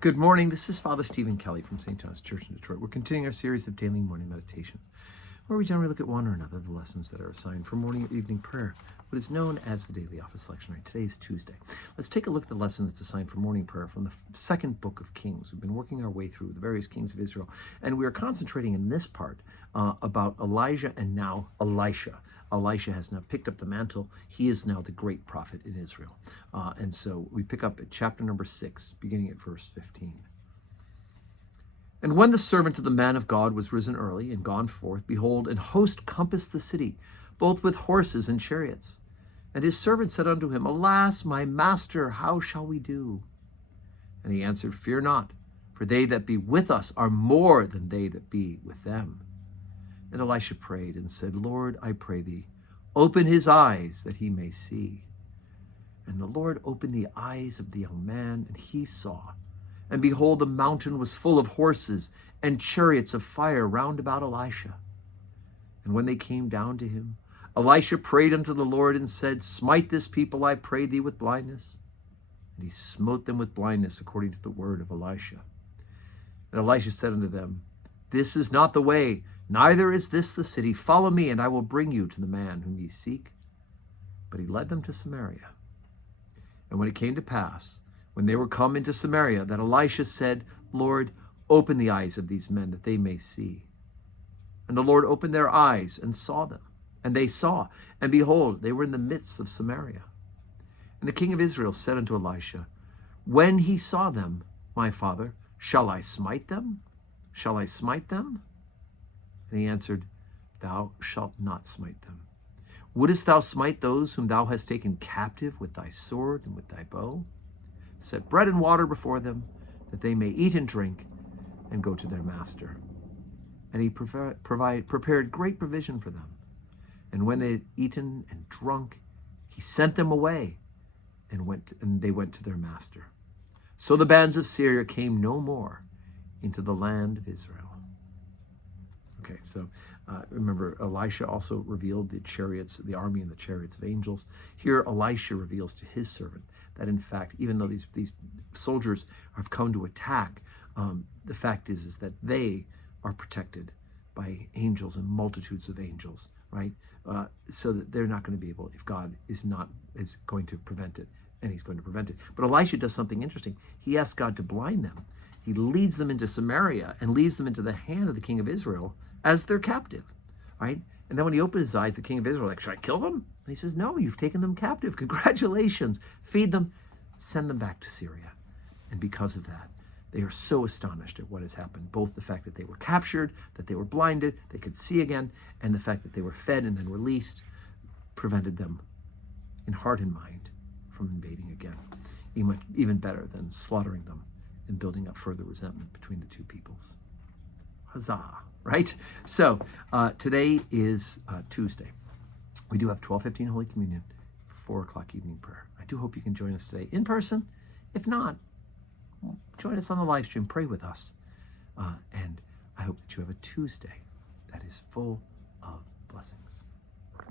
Good morning. This is Father Stephen Kelly from St. Thomas Church in Detroit. We're continuing our series of daily morning meditations, where we generally look at one or another of the lessons that are assigned for morning or evening prayer, what is known as the Daily Office Lectionary. Today is Tuesday. Let's take a look at the lesson that's assigned for morning prayer from the second book of Kings. We've been working our way through the various kings of Israel, and we are concentrating in this part about Elijah and now Elisha. Elisha has now picked up the mantle. He is now the great prophet in Israel. And so we pick up at chapter number 6, beginning at verse 15. And when the servant of the man of God was risen early and gone forth, behold, an host compassed the city, both with horses and chariots. And his servant said unto him, Alas, my master, how shall we do? And he answered, Fear not, for they that be with us are more than they that be with them. And Elisha prayed and said, Lord, I pray thee, open his eyes that he may see. And the Lord opened the eyes of the young man, and he saw. And behold, the mountain was full of horses and chariots of fire round about Elisha. And when they came down to him, Elisha prayed unto the Lord and said, Smite this people, I pray thee, with blindness. And he smote them with blindness according to the word of Elisha. And Elisha said unto them, This is not the way, neither is this the city. Follow me, and I will bring you to the man whom ye seek. But he led them to Samaria. And when it came to pass, when they were come into Samaria, that Elisha said, Lord, open the eyes of these men, that they may see. And the Lord opened their eyes and saw them. And they saw, and behold, they were in the midst of Samaria. And the king of Israel said unto Elisha, When he saw them, my father, shall I smite them? Shall I smite them? And he answered, Thou shalt not smite them. Wouldest thou smite those whom thou hast taken captive with thy sword and with thy bow? Set bread and water before them, that they may eat and drink, and go to their master. And he prepared great provision for them. And when they had eaten and drunk, he sent them away, and they went to their master. So the bands of Syria came no more into the land of Israel. Okay, so remember, Elisha also revealed the chariots, the army and the chariots of angels. Here, Elisha reveals to his servant that, in fact, even though these soldiers have come to attack, the fact is that they are protected by angels and multitudes of angels, right? So that they're not going to be able, if God is going to prevent it, and he's going to prevent it. But Elisha does something interesting. He asks God to blind them. He leads them into Samaria and leads them into the hand of the king of Israel as their captive, right? And then when he opened his eyes, the king of Israel, like, should I kill them? And he says, no, you've taken them captive. Congratulations. Feed them, send them back to Syria. And because of that, they are so astonished at what has happened. Both the fact that they were captured, that they were blinded, they could see again, and the fact that they were fed and then released prevented them in heart and mind from invading again. Even better than slaughtering them and building up further resentment between the two peoples. Huzzah, right? So today is Tuesday. We do have 12:15 Holy Communion, 4 o'clock evening prayer. I do hope you can join us today in person. If not, join us on the live stream. Pray with us. And I hope that you have a Tuesday that is full